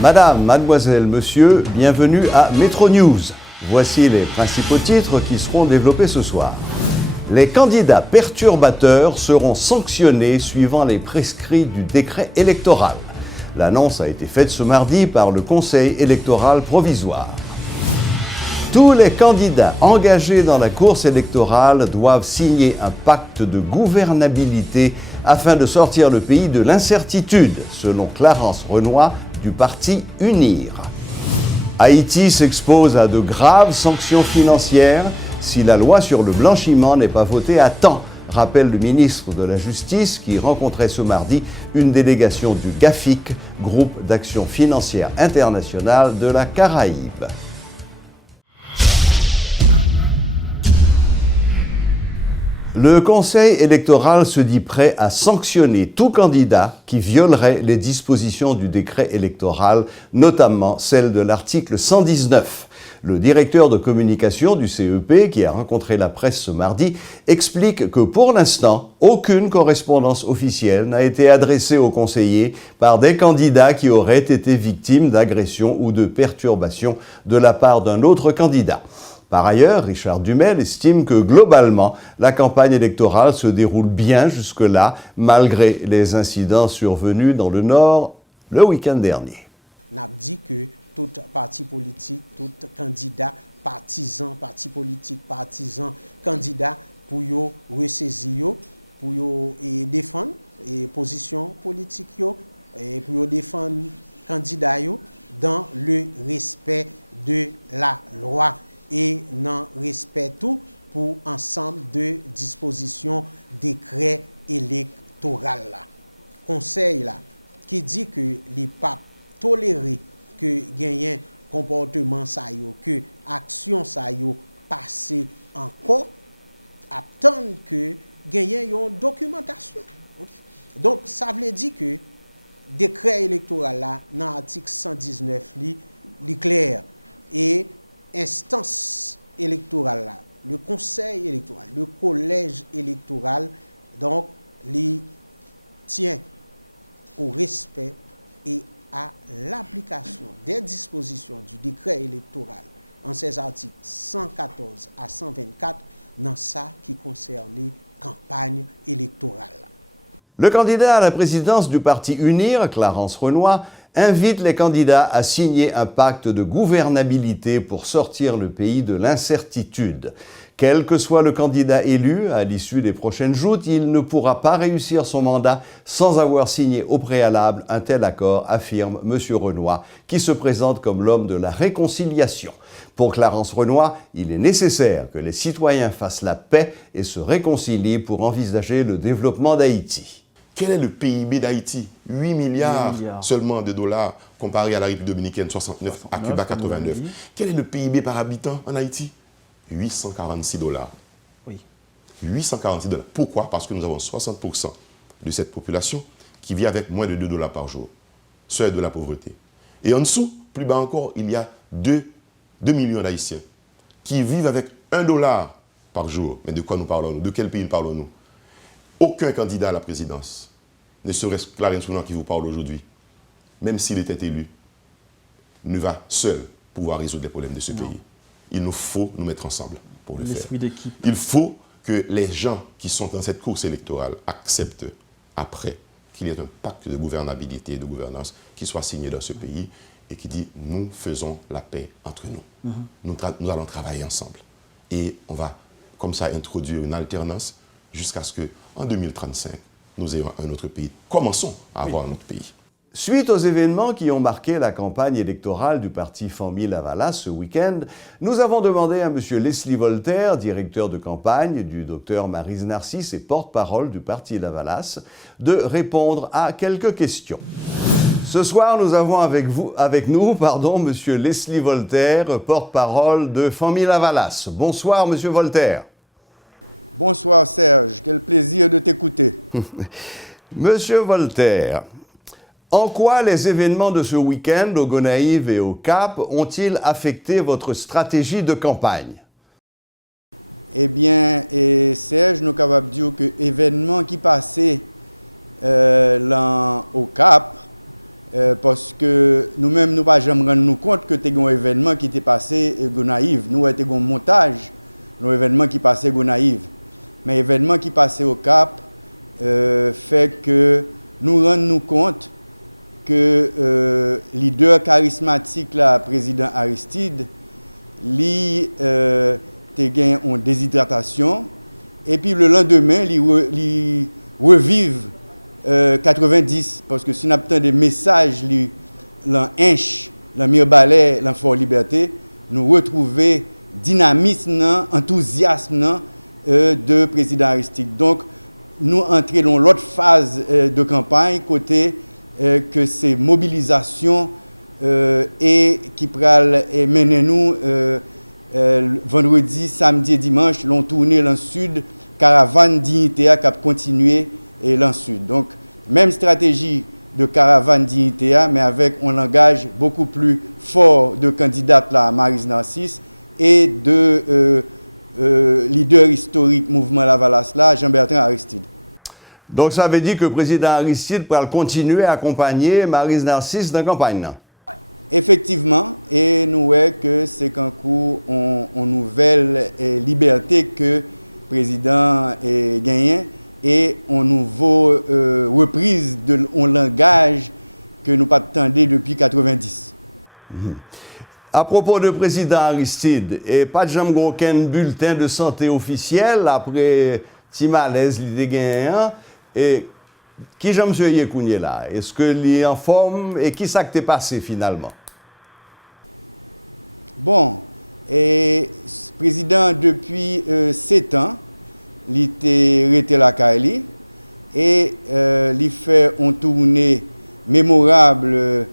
Madame, mademoiselle, monsieur, bienvenue à Metro News. Voici les principaux titres qui seront développés ce soir. Les candidats perturbateurs seront sanctionnés suivant les prescrits du décret électoral. L'annonce a été faite ce mardi par le Conseil électoral provisoire. Tous les candidats engagés dans la course électorale doivent signer un pacte de gouvernabilité afin de sortir le pays de l'incertitude, selon Clarence Renoy du parti UNIR. Haïti s'expose à de graves sanctions financières si la loi sur le blanchiment n'est pas votée à temps, rappelle le ministre de la Justice qui rencontrait ce mardi une délégation du GAFIC, Groupe d'action financière internationale de la Caraïbe. Le Conseil électoral se dit prêt à sanctionner tout candidat qui violerait les dispositions du décret électoral, notamment celles de l'article 119. Le directeur de communication du CEP, qui a rencontré la presse ce mardi, explique que pour l'instant, aucune correspondance officielle n'a été adressée aux conseillers par des candidats qui auraient été victimes d'agressions ou de perturbations de la part d'un autre candidat. Par ailleurs, Richard Dumel estime que globalement, la campagne électorale se déroule bien jusque-là, malgré les incidents survenus dans le Nord le week-end dernier. On a dit que tout parti politique, tout candidat, partisan, parti politique, partisan, candidat, pour yo ressaisir, pour yo défendre et position politique yo, et pour yo défendre candidat yo dans le respect de la loi. Et dans respect tout pour ensemble de dispositions décret électoral là. Conseil là qui dit que les papes toléré que gagnent comportement ça yo, que action ça yo passé encore attendre que gagnent une documentation. Donc ça veut dire que décret électoral là dans l'article 119 li clair et instance électorale là, le conseil électoral, le collège électoral, donc, les tient au respect et à l'application des dispositions du décret électoral en ces articles 114 à 124 dans ça qui concerne campagne électorale. Le candidat à la présidence du parti UNIR, Clarence Renoy, invite les candidats à signer un pacte de gouvernabilité pour sortir le pays de l'incertitude. Quel que soit le candidat élu, à l'issue des prochaines joutes, il ne pourra pas réussir son mandat sans avoir signé au préalable un tel accord, affirme M. Renoy, qui se présente comme l'homme de la réconciliation. Pour Clarence Renoy, il est nécessaire que les citoyens fassent la paix et se réconcilient pour envisager le développement d'Haïti. Quel est le PIB d'Haïti? 8 milliards seulement de dollars comparé à la République dominicaine, 69, à Cuba, 89. Quel est le PIB par habitant en Haïti? 846 dollars. Oui. 846 dollars. Pourquoi? Parce que nous avons 60% de cette population qui vit avec moins de 2 dollars par jour. Seuil de la pauvreté. Et en dessous, plus bas encore, il y a 2 millions d'Haïtiens qui vivent avec 1 dollar par jour. Mais de quoi nous parlons-nous? De quel pays parlons-nous? Aucun candidat à la présidence, ne serait-ce que Clarence Renoy qui vous parle aujourd'hui, même s'il était élu, ne va seul pouvoir résoudre les problèmes de ce pays. Il nous faut nous mettre ensemble pour le faire. Il faut que les gens qui sont dans cette course électorale acceptent après qu'il y ait un pacte de gouvernabilité et de gouvernance qui soit signé dans ce pays et qui dit « nous faisons la paix entre nous. Nous allons travailler ensemble. » Et on va comme ça introduire une alternance jusqu'à ce qu'en 2035, nous ayons un autre pays. Commençons à avoir un autre pays. Suite aux événements qui ont marqué la campagne électorale du parti Famille-Lavalas ce week-end, nous avons demandé à M. Leslie Voltaire, directeur de campagne du Dr Maryse Narcisse et porte-parole du parti Lavalas, de répondre à quelques questions. Ce soir, nous avons avec nous, M. Leslie Voltaire, porte-parole de Famille-Lavalas. Bonsoir, M. Voltaire. Bonsoir Serge, quel plaisir de t'écouter. Monsieur Voltaire, en quoi les événements de ce week-end au Gonaïves et au Cap ont-ils affecté votre stratégie de campagne? Eh bien, Serge, nous sommes capables de dire que l'événement qui passait là au Cap, parce que nous-mêmes, nous pas jamais rendre nous compte que c'était un événement qui était passé Gonaïve. Nous étions un montage, un événement qui passait Gonaïve. Mais l'événement qui passait au Cap fait que nous rendons nous compte que leader charismatique, le président Aristide, lui, a gagné une déshydratation. Et puis le lendemain, il revive 90, parce que si on a des messages, l'Inch, la Mirbalais, l'Enfort Liberté, nous retrouvons dynamisme, enthousiasme de président Aristide. Donc, nous entrons dans l'autre phase de campagne, côté que c'est mobilisation et qui pral mener nous vendredi, samedi et dimanche, l'on tourné dans le sud, caravane dignité qui a continué et dans le sud. Donc, même stratégie de caravane dignité, mais avec un langage beaucoup plus fort de candidate là, Maryse Narcisse, et de leader historique mouvement Lavalas là, Jean-Bertrand Aristide. Donc ça veut dire que le président Aristide va continuer à accompagner Maryse Narcisse dans la campagne. Effectivement, et nous voyons que c'est qu'un coup, on nouvelle liberté que le président a gagné et on nouveau reprise de un langage que nous pas attendions depuis 90. À propos du président Aristide, et pas de jamais aucun bulletin de santé officiel après petit malaise il a gagné. Et qui j'aime monsieur Yekounye là? Est-ce que il est en forme et qui ça t'est passé finalement? Bon, et président depuis 7 ans, il était resté la Kaili et il fait une tournée mémorable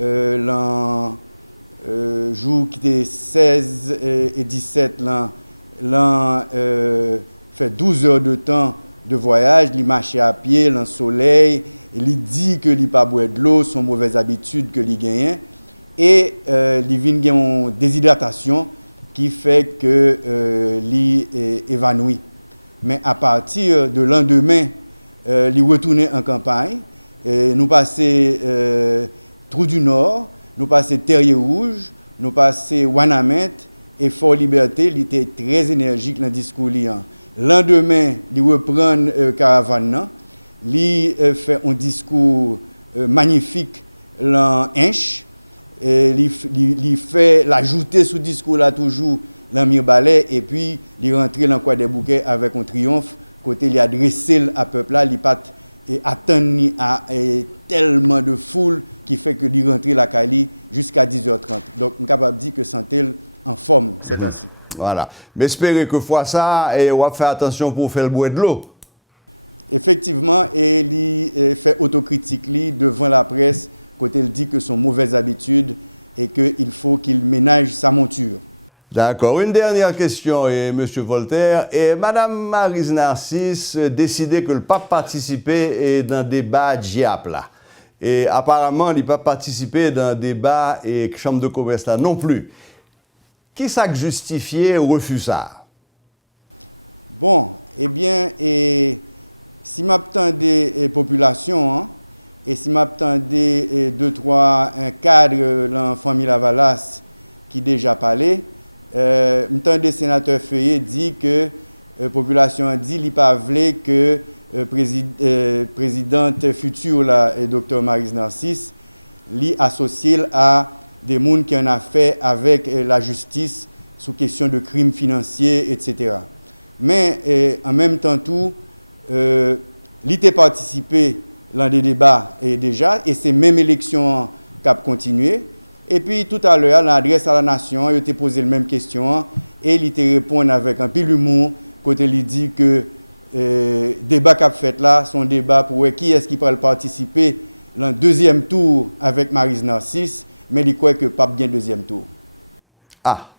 l'an jour qui était 16 et 17 l'an fait 12 heures de temps de voyage, il marchait à pied dans le soleil, il dit que il pas boire de l'eau, son mauvaise habitude que il gagne et il vient une déshydratation qui fait que il est évanoui. Mais à partir de lendemain, il retourné en campagne, nous passons Trou du Nord, nous passons Terrier Rouge, nous passons Wanamet et Fort Liberté, il était très énergique dans le discours liant. Lendemain, il reprend caravane, il fait un discours magnifique dans Inch, il fait l'ajouter sous discours là toujours dans Mirbalais et puis il rentre dans quoi des bouquets avec un triomphe côté il adressé à peuple là, il pas attendre à tellement de foule qui fait que il rentre la Cali jusqu'à 10h30. Donc on est capable de dire que santé en forme c'est ainsi. Voilà. Mais espérez que fois ça, et on va faire attention pour faire le bois de l'eau. Effectivement, et il fait autocritique devant la presse, côté il dit que son mauvaise habitude et qu'il faut qu'il ménage sa monture. D'accord. Une dernière question, M. Voltaire. Et Mme Maryse Narcisse décidait que le pape participait dans le débat GIAP là. Et apparemment, il n'a pas participé dans le débat et Chambre de commerce là non plus. Qui ça justifié ou refuse ça? Bon, eh bien, si m'attendais des populations, et si m'attendais 2-3 cadres dans la famille Lavalas qui déjà parlé, m'attendais sénateur Feuillet dit que la population a dit qu'il pas voulu que présidente future là, Dr Maryse Narcisse, lui associé à des gens qui en ont fait avec la justice sous question de crimes financiers, etc. Mais en même temps, tout, il a participé dans des débats déjà, et c'est même élection qui a continué. Et puis tout à l'heure, l'adresse à la nation, il a posé la même question, et il a répondu avec un peu d'humour, quand il dit que le débat qu'a fait là, son débat pour qui est-ce qui pourrait participer dans le deuxième tour avec Maryse Narcisse, mais il croit que pas bien deuxième tour. Ah,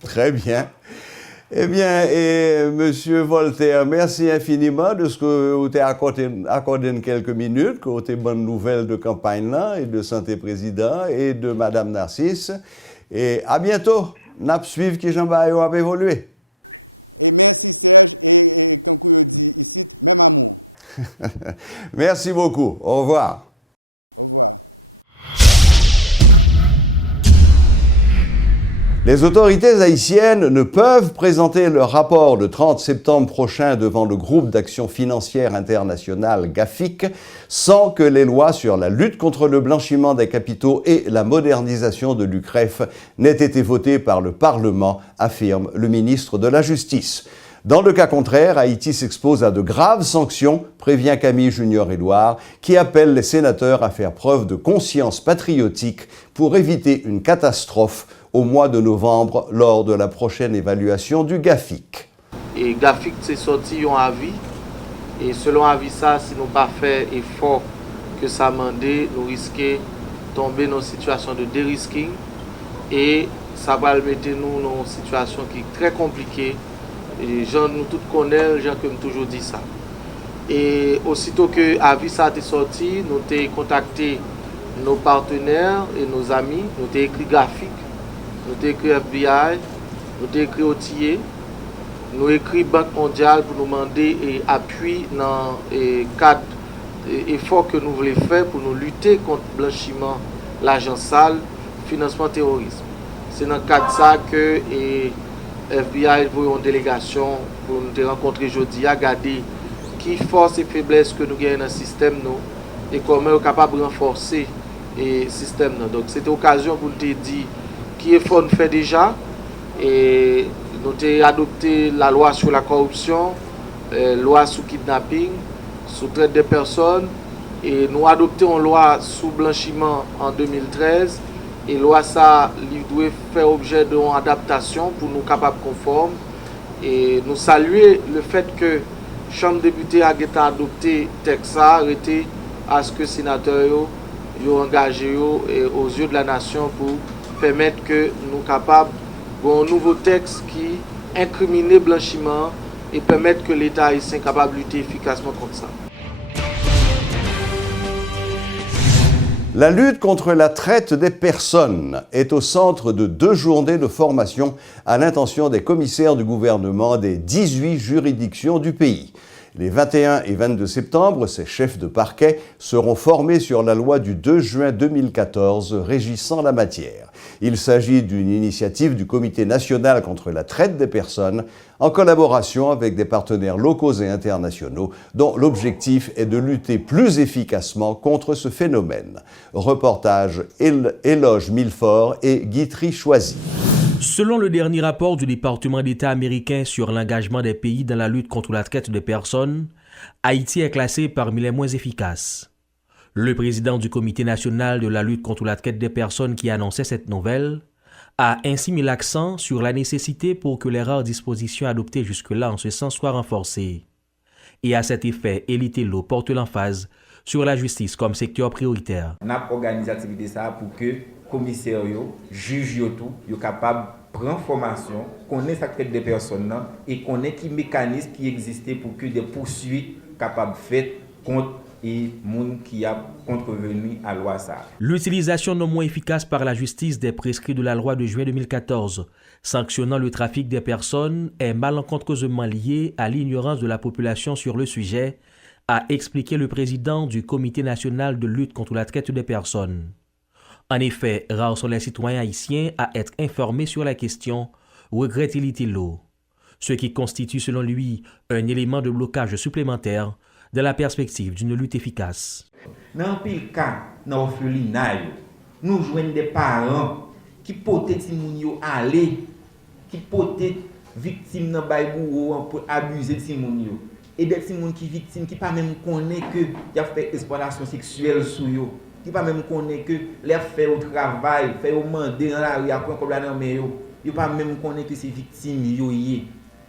très bien. Eh bien, Monsieur Voltaire, merci infiniment de ce que vous avez accordé quelques minutes, que vous avez bonnes nouvelles de campagne là, et de santé président, et de Madame Narcisse. Et à bientôt. N'a pas suivi qui Jean-Bayo a évolué. Et merci Serge, et comme vous dit ici, même amour. Merci beaucoup. Au revoir. Au revoir. Les autorités haïtiennes ne peuvent présenter leur rapport le 30 septembre prochain devant le groupe d'action financière internationale GAFIC sans que les lois sur la lutte contre le blanchiment des capitaux et la modernisation de l'UCREF n'aient été votées par le Parlement, affirme le ministre de la Justice. Dans le cas contraire, Haïti s'expose à de graves sanctions, prévient Camille Junior-Édouard, qui appelle les sénateurs à faire preuve de conscience patriotique pour éviter une catastrophe au mois de novembre lors de la prochaine évaluation du GAFIC. Et GAFIC s'est sorti un avis, et selon avis ça, si nous pas fait effort que ça mandé, nous risquons de tomber dans une situation de dérisking et ça va mettre nous dans une situation qui est très compliquée. Et gens nous tous connaissons, gens comme toujours dit ça. Et aussitôt que avis ça a été sorti, nous avons contacté nos partenaires et nos amis, nous avons écrit GAFIC, nous avons écrit FBI, nous avons écrit OTA, nous avons écrit Banque mondiale pour nous demander appui dans le cadre d'efforts que nous voulons faire pour nous lutter contre le blanchiment, l'argent sale, le financement terrorisme. C'est dans le cadre de ça que FBI voit une délégation pour nous rencontrer aujourd'hui, à regarder qui force et faiblesse que nous gagnons dans le système nous, et comment nous sommes capables de renforcer le système. Donc c'était l'occasion pour nous dire qui est fort nous fait déjà. Et nous avons adopté la loi sur la corruption, loi sur kidnapping, sur traite des personnes, et nous avons adopté une loi sur blanchiment en 2013. Et loi ça doit faire objet d'une adaptation pour nous capables conformes. Et nous saluer le fait que la Chambre des députés a adopté le texte ça, arrêté à ce que les sénateurs soient engagés aux yeux de la nation pour permettre que nous soyons capables d'un nouveau texte qui incrimine le blanchiment et permettre que l'État haïtien soit capable de lutter efficacement contre ça. La lutte contre la traite des personnes est au centre de 2 journées de formation à l'intention des commissaires du gouvernement des 18 juridictions du pays. Les 21 et 22 septembre, ces chefs de parquet seront formés sur la loi du 2 juin 2014 régissant la matière. Il s'agit d'une initiative du Comité national contre la traite des personnes en collaboration avec des partenaires locaux et internationaux dont l'objectif est de lutter plus efficacement contre ce phénomène. Reportage Éloge Milfort et Guitry Choisy. Selon le dernier rapport du département d'État américain sur l'engagement des pays dans la lutte contre la traite des personnes, Haïti est classé parmi les moins efficaces. Le président du Comité national de la lutte contre la traite des personnes qui annonçait cette nouvelle a ainsi mis l'accent sur la nécessité pour que les rares dispositions adoptées jusque-là en ce sens soient renforcées. Et à cet effet, Élie Tello porte l'emphase sur la justice comme secteur prioritaire. On a organisé l'activité ça pour que commissaires, juges, soient capables de prendre formation, connaître la traite des personnes et connaître les mécanismes qui existaient pour que des poursuites capables de faire contre les gens qui ont contrevenu à la loi. L'utilisation non moins efficace par la justice des prescrits de la loi de juin 2014 sanctionnant le trafic des personnes est malencontreusement liée à l'ignorance de la population sur le sujet, a expliqué le président du Comité national de lutte contre la traite des personnes. En effet, rares sont les citoyens haïtiens à être informés sur la question, regrette Élie Tello, ce qui constitue selon lui un élément de blocage supplémentaire dans la perspective d'une lutte efficace. Dans le cas, dans l'orphelinat, nous jouons des parents qui potent si moun aller, qui potent victimes dans baïbou pour abuser de si moun yo. Et des gens qui victimes qui pas même connaît que y a fait exploitation sexuelle sur yo, qui pas même connaît que les fait au travail, fait au mandé dans la rue après comme la dans mais yo pas même connaît que c'est victime yo yé.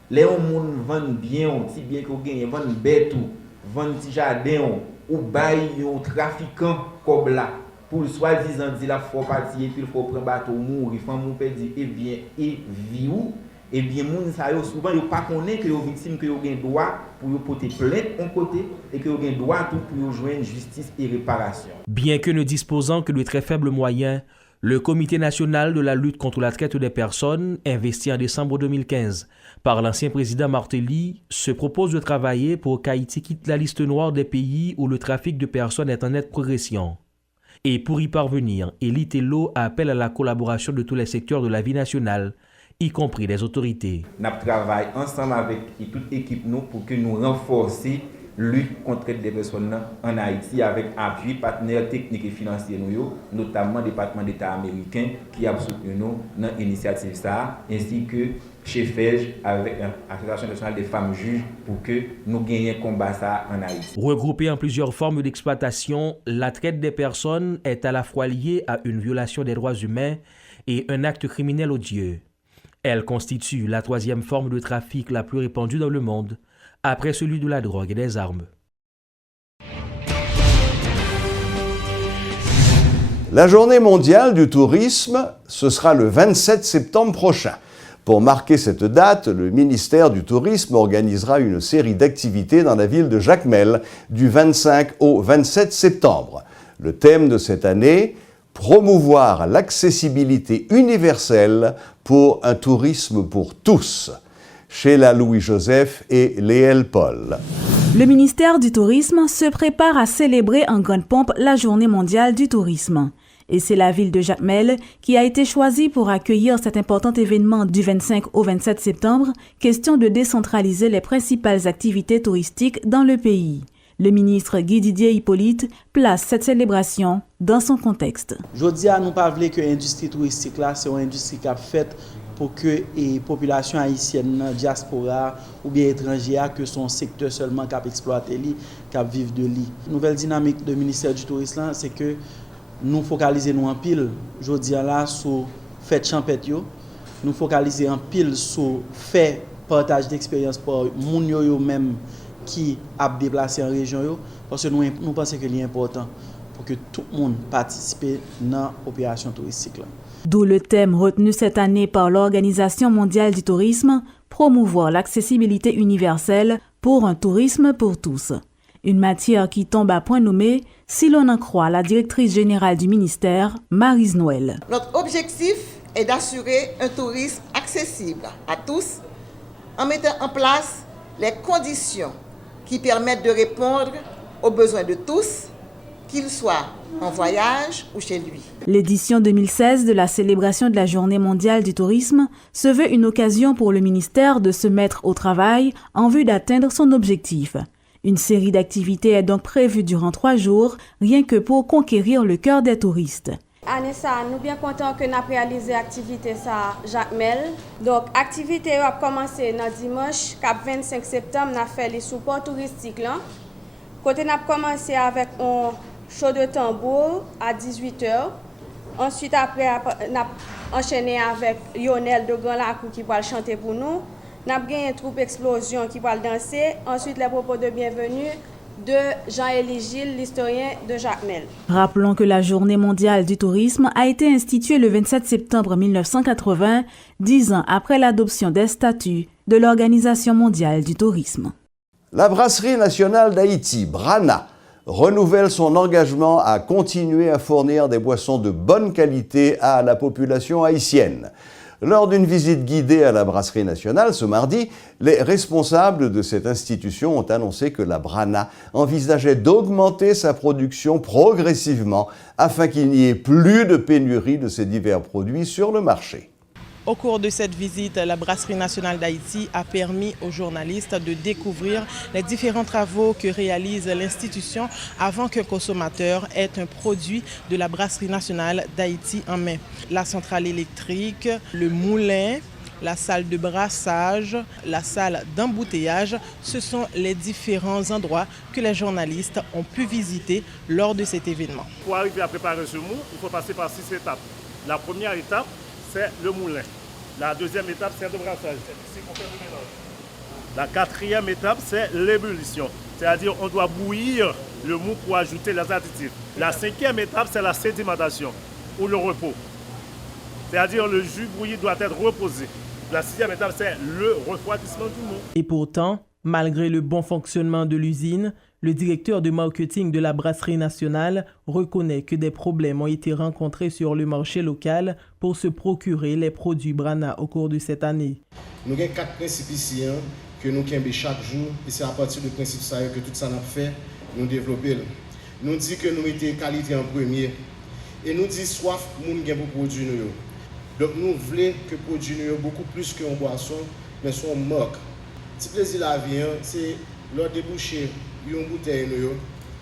Les moun vend bien, si bien que gagne vend bête ou vend petit jardin ou bail yo trafiquant comme là pour soi-disant dire la faut partir et puis il faut prendre bateau mourir, femme ou perdre et bien et vie ou et bien moun sa yo souvent yo pas connaît que yo victime que yo gen droit pour yo porter plainte en côté et que yo gen droit tout pour yo joindre justice et réparation. Bien que ne disposant que de très faibles moyens, le Comité national de la lutte contre la traite des personnes, investi en décembre 2015 par l'ancien président Martelly, se propose de travailler pour qu'Haïti quitte la liste noire des pays où le trafic de personnes est en nette progression. Et pour y parvenir, Elitello appelle à la collaboration de tous les secteurs de la vie nationale, y compris les autorités. Nous travaillons ensemble avec toute l'équipe pour que nous renforcions la lutte contre les personnes en Haïti avec appui partenaires techniques et financiers, notamment le département d'État américain qui a soutenu nous dans l'initiative, ainsi que chez FEJ avec l'Association nationale des femmes juges pour que nous gagnions combat ça en Haïti. Regroupée en plusieurs formes d'exploitation, la traite des personnes est à la fois liée à une violation des droits humains et un acte criminel odieux. Elle constitue la troisième forme de trafic la plus répandue dans le monde, après celui de la drogue et des armes. La journée mondiale du tourisme, ce sera le 27 septembre prochain. Pour marquer cette date, le ministère du Tourisme organisera une série d'activités dans la ville de Jacmel du 25 au 27 septembre. Le thème de cette année, promouvoir l'accessibilité universelle pour un tourisme pour tous. Sheila Louis-Joseph et Léel Paul. Le ministère du Tourisme se prépare à célébrer en grande pompe la Journée mondiale du tourisme. Et c'est la ville de Jacmel qui a été choisie pour accueillir cet important événement du 25 au 27 septembre, question de décentraliser les principales activités touristiques dans le pays. Le ministre Guy Didier Hippolyte place cette célébration dans son contexte. Jodi a nous pas voulu que l'industrie touristique là, c'est une industrie qui a fait pour que les populations haïtiennes, diaspora ou bien étrangères, que son secteur seulement qui a exploité, qui a vivre de lui. Nouvelle dynamique du ministère du Tourisme là, c'est que nous focalisons en pile jodi là sur fête champêtre yo, nous focaliser en pile sur fait partage d'expérience pour moun yo même qui a déplacé en région yo, parce que nous pensons que c'est important pour que tout le monde participe dans l'opération touristique là. D'où le thème retenu cette année par l'Organisation mondiale du tourisme, promouvoir l'accessibilité universelle pour un tourisme pour tous. Une matière qui tombe à point nommé si l'on en croit la directrice générale du ministère, Maryse Noël. Notre objectif est d'assurer un tourisme accessible à tous en mettant en place les conditions qui permettent de répondre aux besoins de tous, qu'ils soient en voyage ou chez lui. L'édition 2016 de la célébration de la Journée mondiale du tourisme se veut une occasion pour le ministère de se mettre au travail en vue d'atteindre son objectif. Une série d'activités est donc prévue durant 3 jours, rien que pour conquérir le cœur des touristes. Année ça, nous bien contents que nous avons réalisé l'activité ça Jacmel. Donc l'activité a commencé dans dimanche, cap 25 septembre, nous avons fait les supports touristiques là. Côté nous avons commencé avec un show de tambour à 18h. Ensuite après nous avons enchaîné avec Lionel de Grand Lac qui va chanter pour nous. Nous avons gagné une troupe explosion qui va danser. Ensuite les propos de bienvenue de Jean-Élie Gilles, l'historien de Jacmel. Rappelons que la Journée mondiale du tourisme a été instituée le 27 septembre 1980, 10 ans après l'adoption des statuts de l'Organisation mondiale du tourisme. La Brasserie nationale d'Haïti, Brana, renouvelle son engagement à continuer à fournir des boissons de bonne qualité à la population haïtienne. Lors d'une visite guidée à la Brasserie nationale ce mardi, les responsables de cette institution ont annoncé que la Brana envisageait d'augmenter sa production progressivement afin qu'il n'y ait plus de pénurie de ces divers produits sur le marché. Au cours de cette visite, la Brasserie nationale d'Haïti a permis aux journalistes de découvrir les différents travaux que réalise l'institution avant qu'un consommateur ait un produit de la Brasserie nationale d'Haïti en main. La centrale électrique, le moulin, la salle de brassage, la salle d'embouteillage, ce sont les différents endroits que les journalistes ont pu visiter lors de cet événement. Pour arriver à préparer ce mou, il faut passer par 6 étapes. La première étape, c'est le moulin. La deuxième étape, c'est le brassage. C'est ici qu'on fait le mélange. La quatrième étape, c'est l'ébullition. C'est-à-dire qu'on doit bouillir le mou pour ajouter les additifs. La cinquième étape, c'est la sédimentation ou le repos. C'est-à-dire le jus bouilli doit être reposé. La sixième étape, c'est le refroidissement du mou. Et pourtant, malgré le bon fonctionnement de l'usine, le directeur de marketing de la Brasserie nationale reconnaît que des problèmes ont été rencontrés sur le marché local pour se procurer les produits Brana au cours de cette année. Nous avons 4 principes ici que nous avons chaque jour et c'est à partir du principe que tout ça nous fait, nous développer. Nous disons que nous mettons qualité en premier Et nous disons soif, moun gen pour produire nous. Donc nous voulons que produire nous beaucoup plus qu'une boisson, mais son marque. Si plaisir la vie, c'est leur déboucher une bouteille nous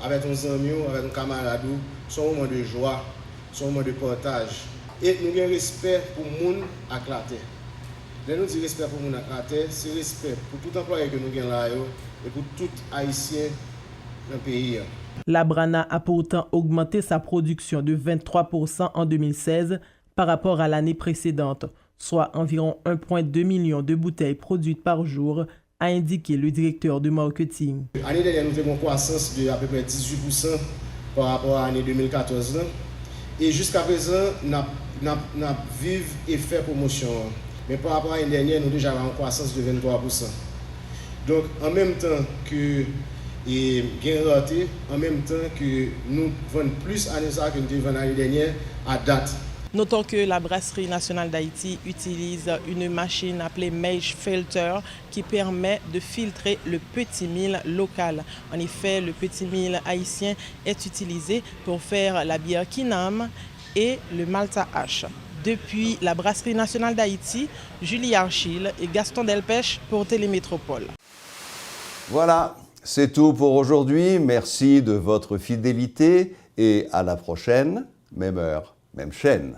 avec nos amis, avec nos camarades, son moment de joie, son moment de partage. Et nous avons respect pour le monde à la terre. Quand nous disons respect pour le monde à la terre, c'est respect pour tout employé que nous avons là et pour tout Haïtien dans le pays. La Brana a pourtant augmenté sa production de 23% en 2016 par rapport à l'année précédente, soit environ 1,2 million de bouteilles produites par jour, a indiqué le directeur de marketing. L'année dernière, nous avons une croissance de à peu près 18% par rapport à l'année 2014. Et jusqu'à présent, nous avons vécu et fait promotion. Mais par rapport à l'année dernière, nous avons déjà une croissance de 23%. Donc, en même temps que et bien raté, en même temps que nous vendons plus à ça que nous vendons l'année dernière à date. Notons que la Brasserie nationale d'Haïti utilise une machine appelée Mage Filter qui permet de filtrer le petit mil local. En effet, le petit mil haïtien est utilisé pour faire la bière Kinam et le Malta H. Depuis la Brasserie nationale d'Haïti, Julie Archil et Gaston Delpech pour Télémétropole. Voilà, c'est tout pour aujourd'hui. Merci de votre fidélité et à la prochaine, même heure, même chaîne.